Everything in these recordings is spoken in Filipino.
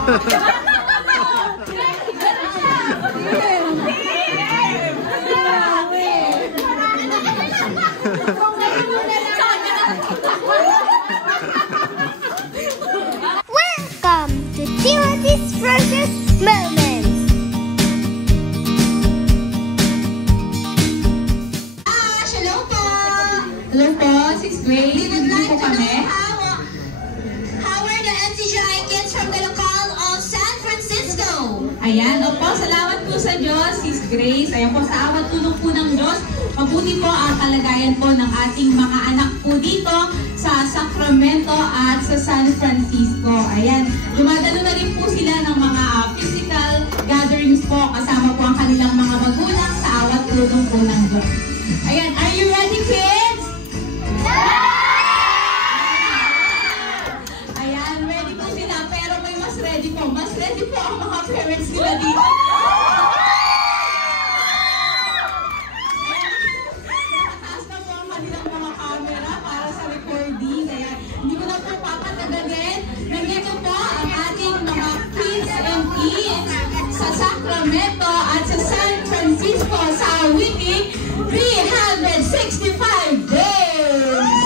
Welcome to Timothy's Precious Moments. Hello po! Hello po, Sis Grace. We would like to know how are the MTGI kids from the local of San Francisco? Ayan, opo, salamat po sa Diyos, Sis Grace. Ayan po, sa awat tulong po ng Diyos, mabuti po ang kalagayan po ng ating mga anak po dito sa Sacramento at sa San Francisco. Ayan, dumadalo na rin po sila ng mga physical gatherings po kasama po ang kanilang mga magulang sa awat tulong po ng Diyos. Ayan, are you ready, kids? Ayan, ready po sila, pero may mas ready po. Mas ready po ang mga parents nila dito. Nakataas na po ang kanilang mga camera para sa recording. Ayan, hindi ko na po papatagalin. Nandito po ang ating mga kids and teens sa Sacramento at sa San Francisco sa awiting 365 days!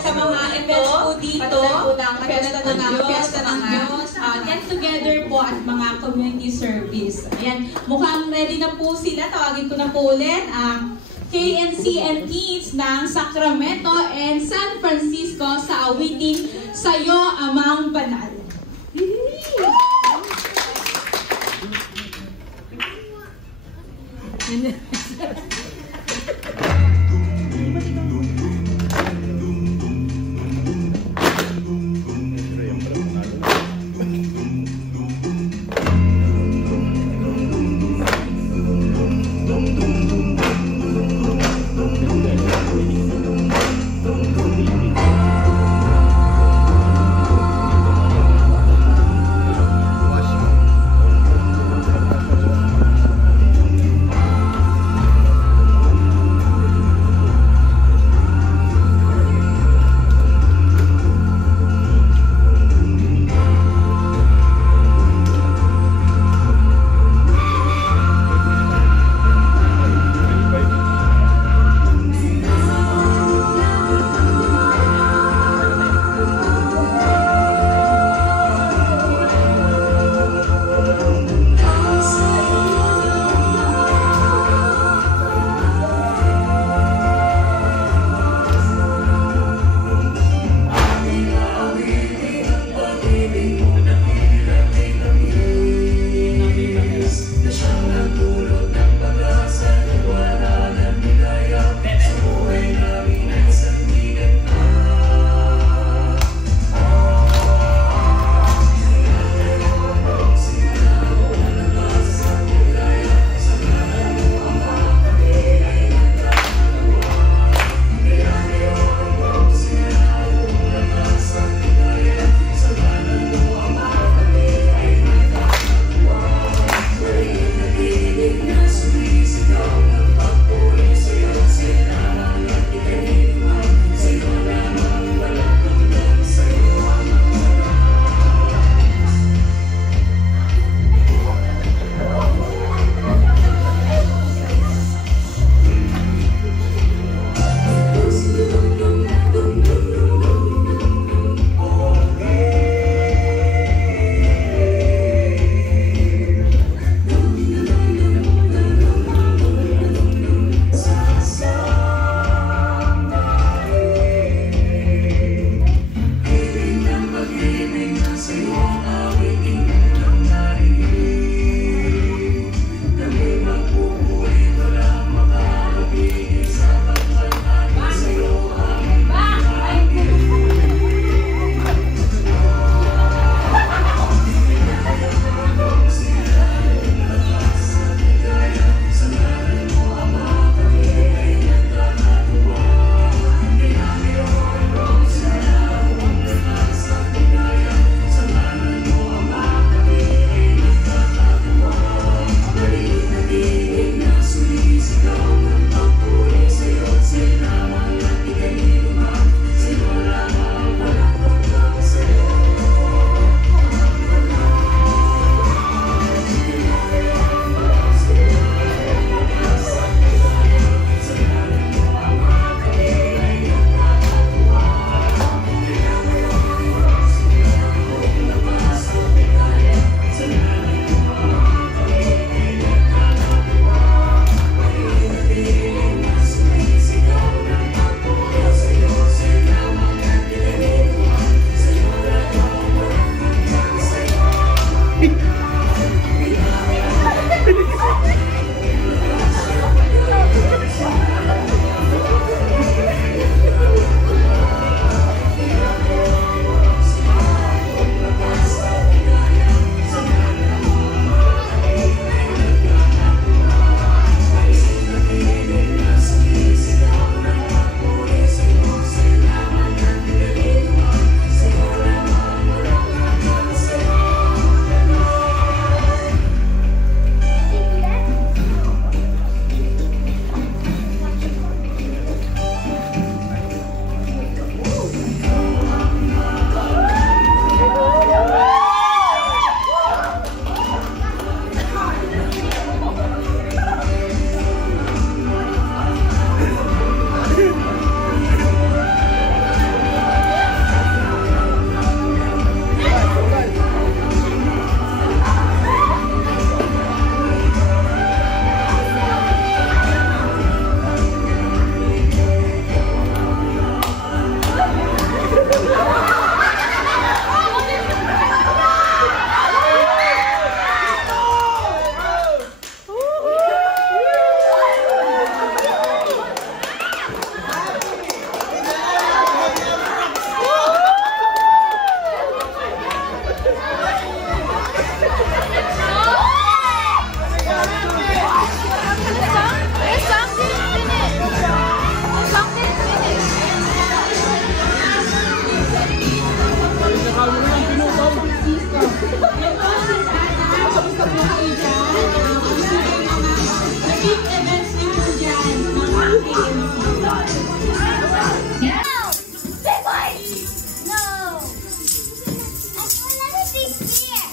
Sa mga events po dito, Fiesta ng Diyos, Get Together po at mga community service. Ayan, mukhang ready na po sila. Tawagin ko na po ulit ang KNC and Teens ng Sacramento and San Francisco sa awiting Sa'yo Amang Banal. Big events din po dyan. Mga yeah. Big boy! No! I want to be here!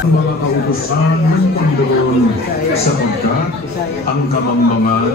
Ang mga kautusan ng Panginoon sapagkat ang kamangmangan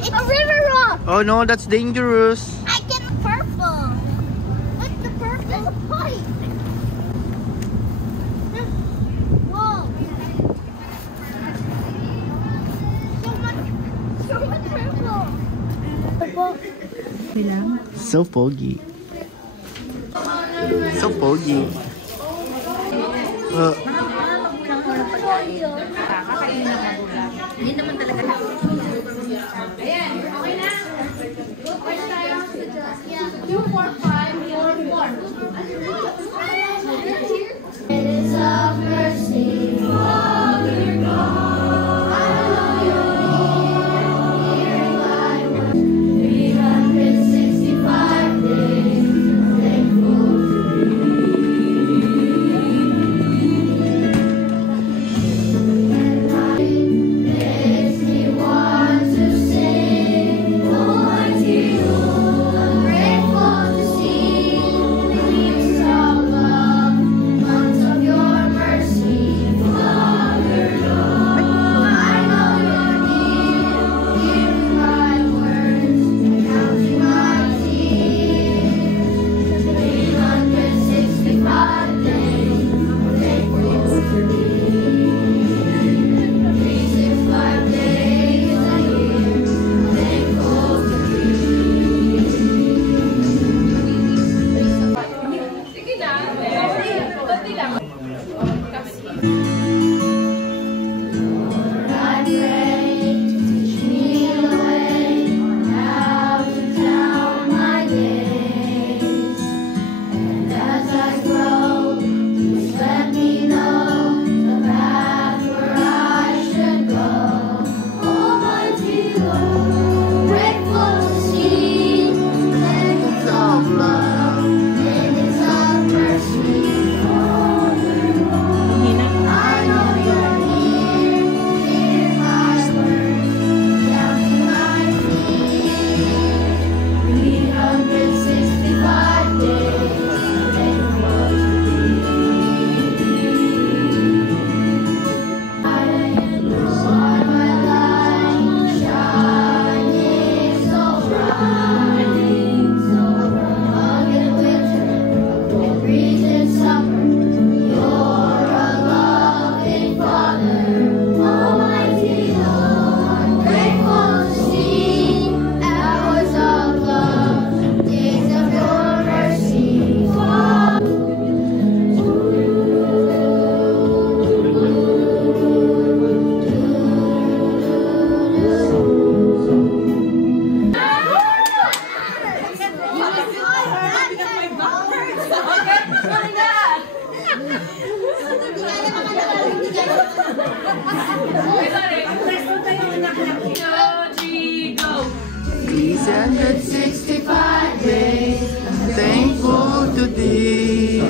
It's a river rock. Oh no, that's dangerous. I get purple. What's the purple? There's a pipe. Whoa. So much purple. So foggy. So foggy. Hindi naman talaga. Ayan, okay na? Go first tayo. 2, 4, 5, 4, 4. It is of mercy, Father God. I know you're hearing my word. 365 days, thankful to makes me want to sing, Lord, to you. I'm grateful to see weeks of love, months of your mercy, Father God. I know you're near, hearing my words, counting my tears. 365 days, thankful to thee. 365 days a year, thankful to Lord, I pray, teach me the way, how to count my days. And as I grow, please let me know the path where I should go. Almighty Lord, grateful to see minutes of love, minutes of mercy. Father God, I know you're near, hear my words, counting my feet. 365 days, thankful to thee. Lord, my light shining so bright, in winter, in breeze in summer, you're a loving Father, Almighty Lord. Grateful to see hours of love, days of your mercy, Go! 365 days, thankful to thee.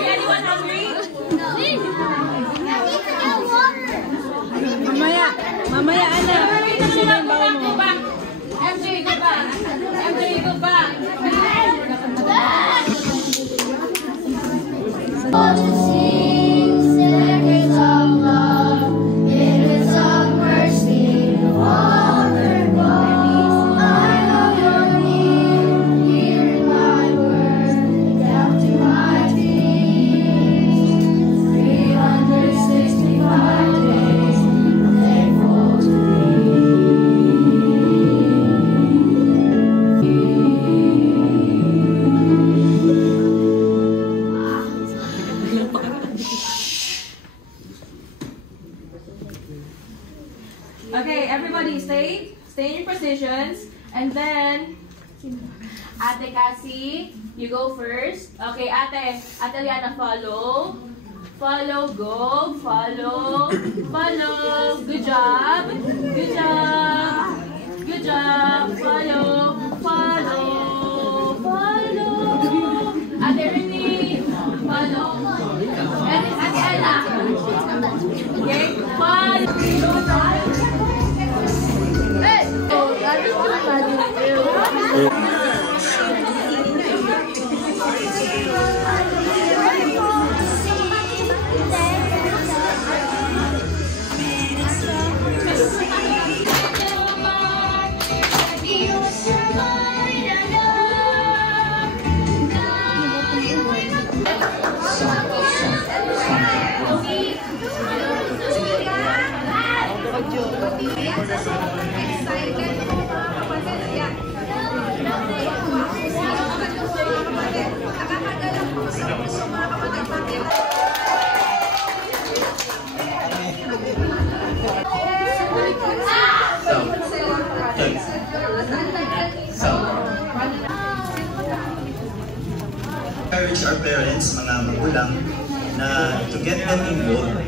Anyone hungry? Mamaya, Ana. Kasi na yung baon mo. MJ, go back. MJ, go back. to sing seconds of love, minutes of mercy, Father God. I know you're near, hearing my words, counting my tears. 365 days, thankful to Okay, everybody stay in your positions, and then Ate Cassie, you go first. Okay, Ate Liana, follow, go, follow. Good job, follow. Ate Renee, Encourage our parents, mga magulang, na to get them involved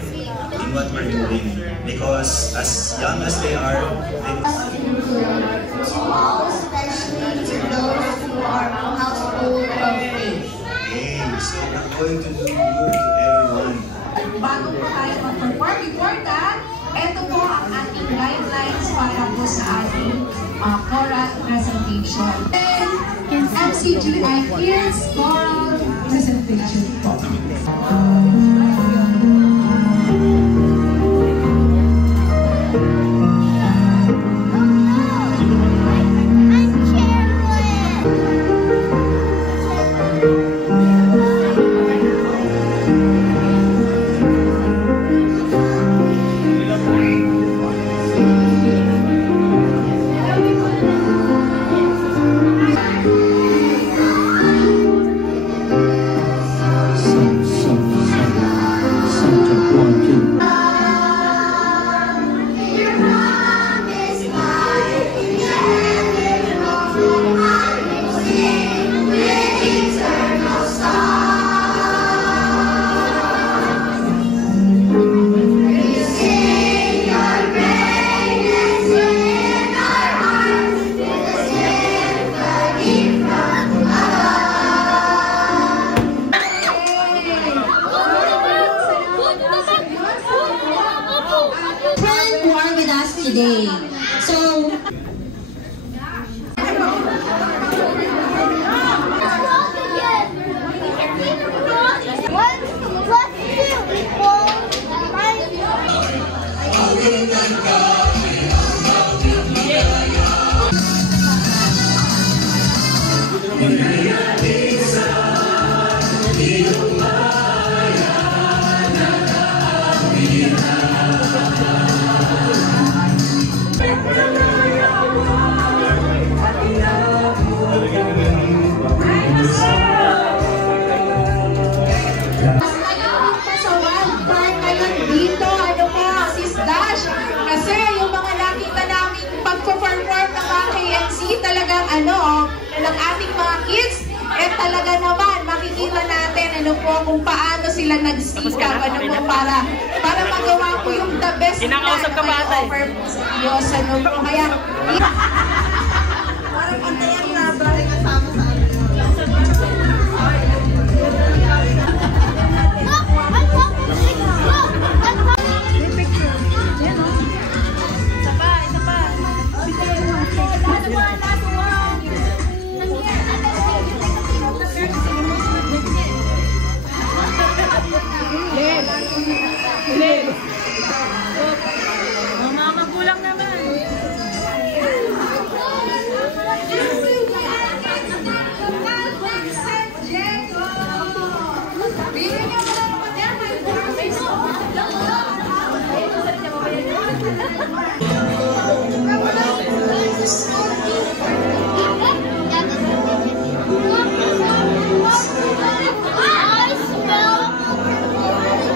in what we're doing, because as young as they are, To all, especially to those who are household of faith. so we're going to do good to everyone. Bago po tayo mag-perform, before that, ito po ang ating guidelines para po sa ating choral presentation. And MCGI is choral presentation po. Today. So, talagang ng ating mga kids, talaga naman makikita natin kung paano sila nagsikap para magawa po yung the best na offer sa Diyos. Kaya parang pantayan na ba kasama sa Mama, kulang naman.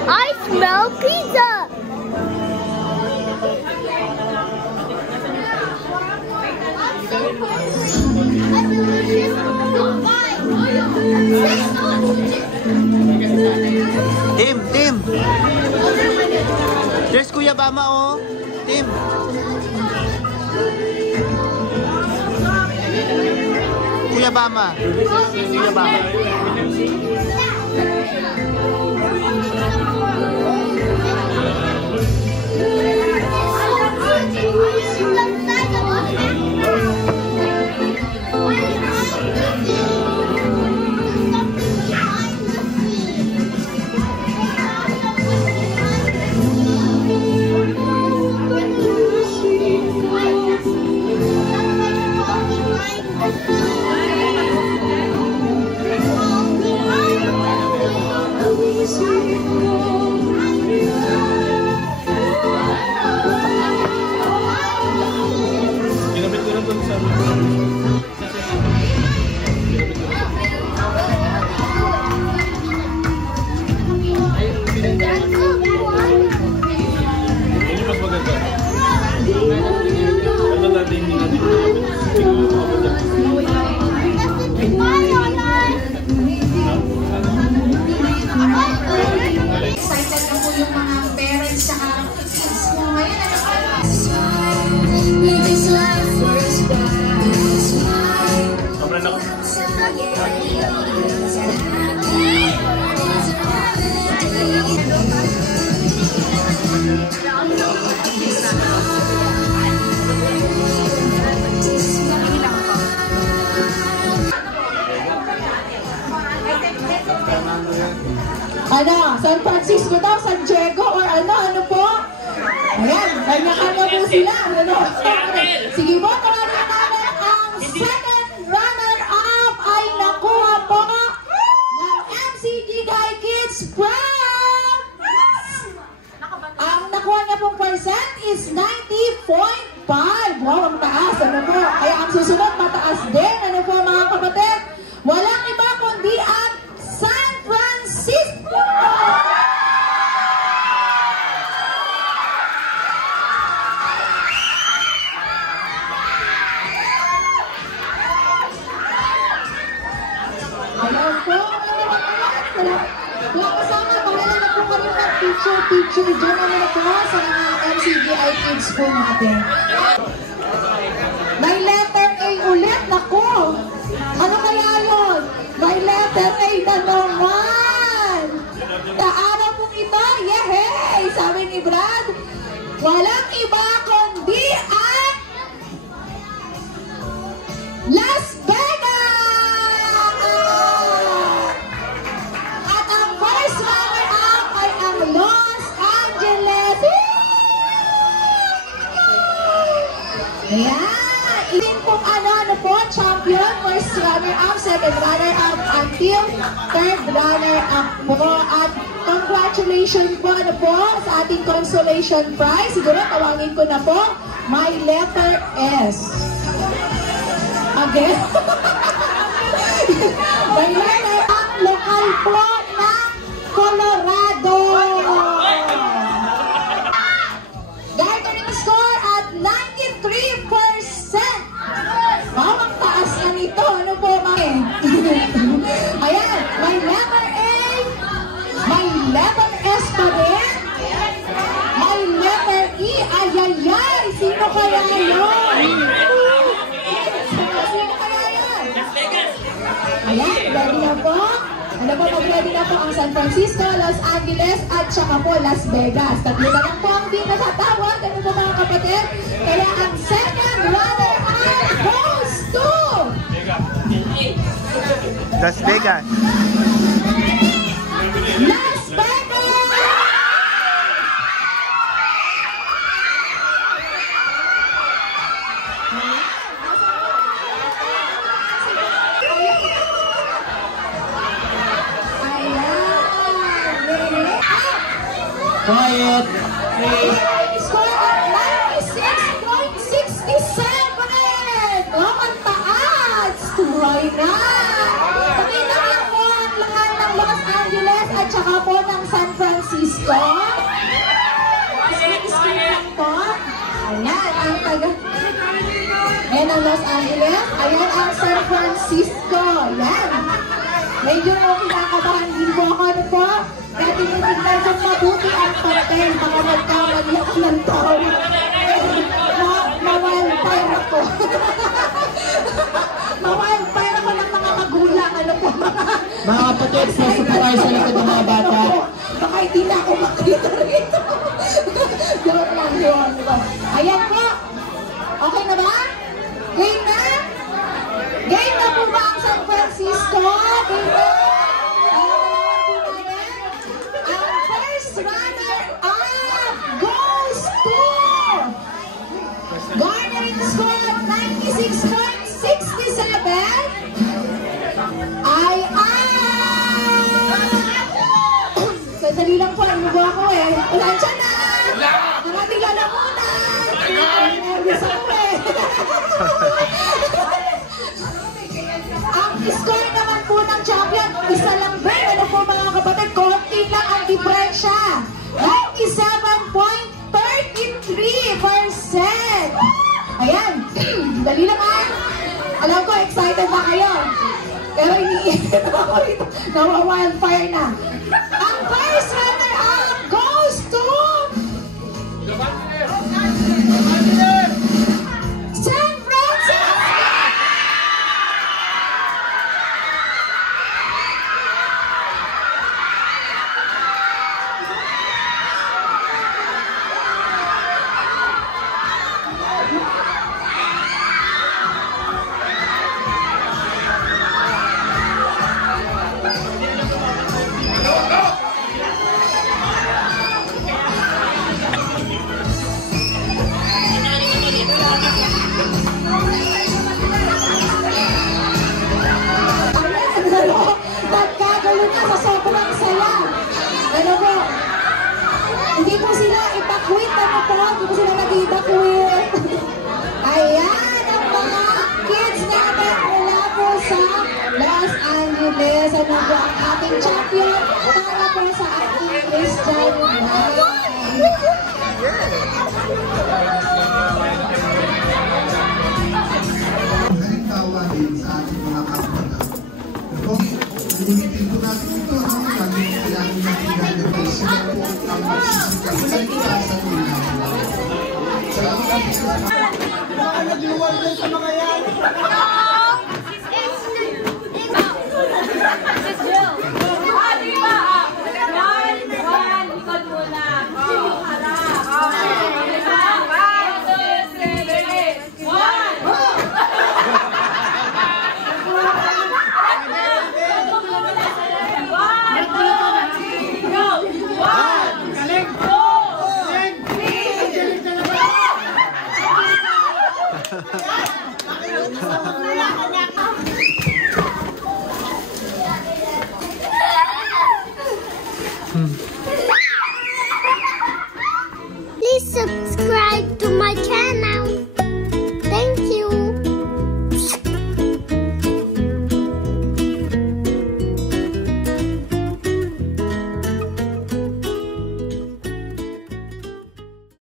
I smell pizza. Tim! There's Kuya Bama, oh! Tim! Kuya Bama! Kuya Bama! Ginamit ko na ito sa... Ini mas maganda. Ano natin hindi natin siguro maganda. Excited na po yung mga parents sa kids mo ngayon. Sobrang ako. Ano? San Francisco daw? San Diego? Or ano po? Ayan, kanya-kanya po sila. Ano? Sige po, tawagin namin ang second runner-up ay nakuha po ng MCG Guy Kids France. Ang nakuha niya pong percent is 90.5. Wow, ang taas. Ano po? Kaya ang susunod, mataas din. Ano po mga kapatid? Walang iba kundi ang San Francisco! Ayan po. Wala kasama. Bahala na po kami ng picture. Diyan naman na po sa mga MCGI Kids po natin. May letter A ulit. Naku! Ano kaya yun? May letter A na naman! Sa araw pong ito, yehey! Sabi ni Brad, walang iba kundi ang Las Vegas! At ang first runner-up ay ang Los Angeles! Ayan! Itin pong ano po, champion, first runner-up, second runner-up, until third runner-up po. At congratulations po, sa ating consolation prize. Siguro tawagin ko na po, my letter S. Again? My letter ang lokal po ng Colorado. Gardening score at 93%. Wow, ang taas na nito. Ano po, Mami? Ayan, may letter A, may letter S pa rin, may letter E. Ayayay, sino kaya yun? Sino kaya yun? Ayan, ready na po? Ano po, mag-ready na po ang San Francisco, Los Angeles, at saka po Las Vegas. Tatlo na lang po ang di nasatawag. Ano po mga kapatid? Kaya ang second runner-up goes to Las Vegas. Las Vegas! Quiet. Score at 96.67! Oh, ang taas! Why not? Pakita lang po ang lahat ng Los Angeles at saka po ng San Francisco. Screen lang po. Ayan, ang taga... Ayan ang Los Angeles. Ayan ang San Francisco. Ayan. Medyo kinakabahan din po ako ano po. Kaya tinitignan kong mabuti ang papel. Baka magkamali ako ng tao. Ma-wildfire ako. Ma-wildfire ako ng mga magulang. Ano po Mga kapatid, sa likod ng mga bata. Baka hindi na ako makita rito. Joke lang yun. Ayan po. Okay na ba? Game na? Game na po ba ang San Francisco? Game na? Ang first runner-up goes to garnering score of 96.67 ay Sandali lang po, ano ba ako eh? Wala siya na! Nakating lalamunan! Nervous ako eh! Ang score naman po ng champion, isa lang ba? Ano po mga kapatid? Konti lang ang diferensya. 97.33%! Ayan, dali lang ah! Alam ko, excited ba kayo? Pero iniisip ako rito, nawa-wildfire na. Ang first runner-up goes to... San Francisco! Nagkagalo na sa sobrang saya. Ano po? Hindi po sila ipakwit. Ano po? Hindi po sila nag-ipakwit. Ayan ang mga kids natin mula po sa Los Angeles. Ano po ang ating champion para po sa ating Christian life. Halimbawa din sa ating mga kapitan. Ulitin po natin ito, lagi kailangan natin gagawin sila po ang magsisikap sa itasan nila. Nag-iwan din sa mga yan!